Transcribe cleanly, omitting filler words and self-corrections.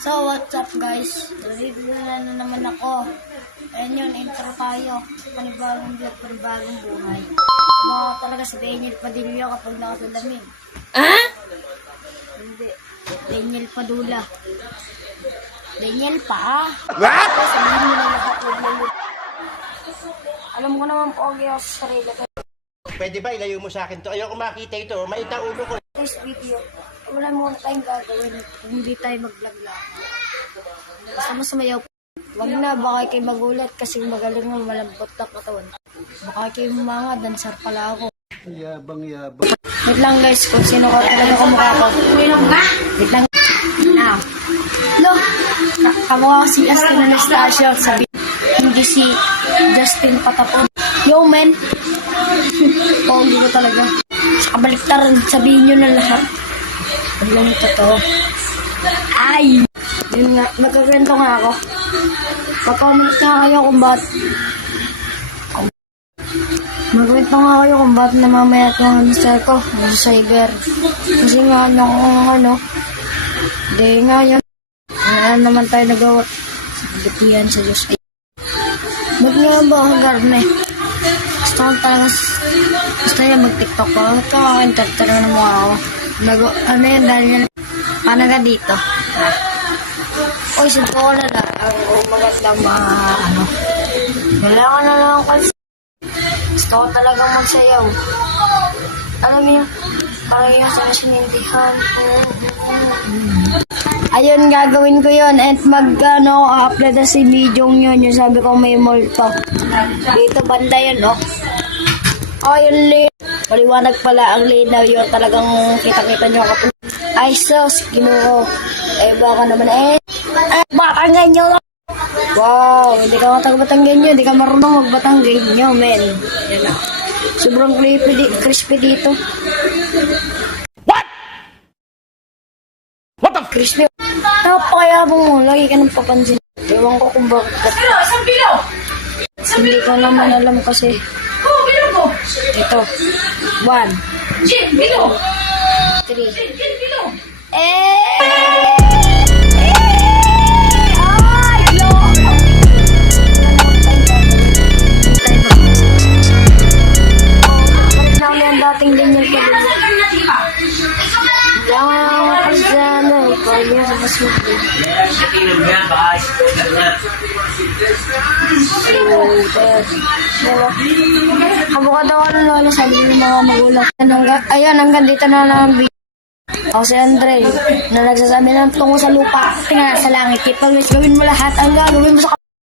So, what's up guys? Dito na naman ako. Ayun yun, intro tayo. Panibagong vlog, panibagong buhay. Mga talaga si Daniel Padilla kapag nakasalamin. Ah? Hindi. Daniel Padula. Daniel pa. What? Sabihin mo na lahat. Alam ko naman po ako sa sarili ko. Pwede ba ilayo mo sa akin to? Ayoko makita ito. Maita ulo ko. This video, wala muna tayong gagawin kung hindi tayo mag-vlog lang. Basta mo sumayaw. Wag na, baka kayo magulat kasi magaling mo, malambot na katawan. Baka kayo mga dansar pala ako. Yabang. Wait lang guys, kung sino ka talaga kumukha ko. Wait lang. Now. Lo, kamukha si Justin Anastasio. Sabi, hindi si Justin Patapon. Yo man. Pogi ko talaga. Sa kabaliktaran, sabihin nyo na lahat. Wala lang ito to. Ay! Yun nga, nagkakwento nga ako. Pag-comment nga kayo kung ba't magkwento nga kayo kung ba't namamaya ito ang mister ko sa cyber. Kasi nga ano hindi nga yun. Ano naman tayo nagawa sa kabutihan sa Diyos. Ba't nga ba ang garne? Gusto ko talaga gusto niya mag-tiktok ko. Ito ako yung tartara na mukha ako. Ano yun dahil yan. Paano ka dito? Uy, sunto ko na lang. Ang magandang ano. Kailangan na lang kasi. Gusto ko talagang magsayaw. Alam mo yun, parang yung sa sinindihan ko. Ayun, gagawin ko yun. And upload na si Mijong yun. Yung sabi ko may multo. Dito banda yun, oh. Oh, yun, maliwanag pala ang linaw yun. Talagang kita-kita nyo ako. Ay, sus, Ginoo. Eh, baka naman Batangay nyo. Wow, hindi ka matag-Batangay nyo. Hindi ka marunong mag-Batangay nyo, men. Yan na. Sobrang crispy dito. What? What the Crispy. Napakayabang mo. Lagi ka nang papansin. Ewan ko kung bakit. Hindi ko naman alam kasi. Ito. 1. 3. Dating din yung kabukad daw ano lolo, sabi ng mga magulang. Ayan, hanggang dito na lang video. Ako si Andre, na nagsasabi ng tungo sa lupa. Tingnan sa langit. Kaya guys, gawin mo lahat ang gagawin mo sa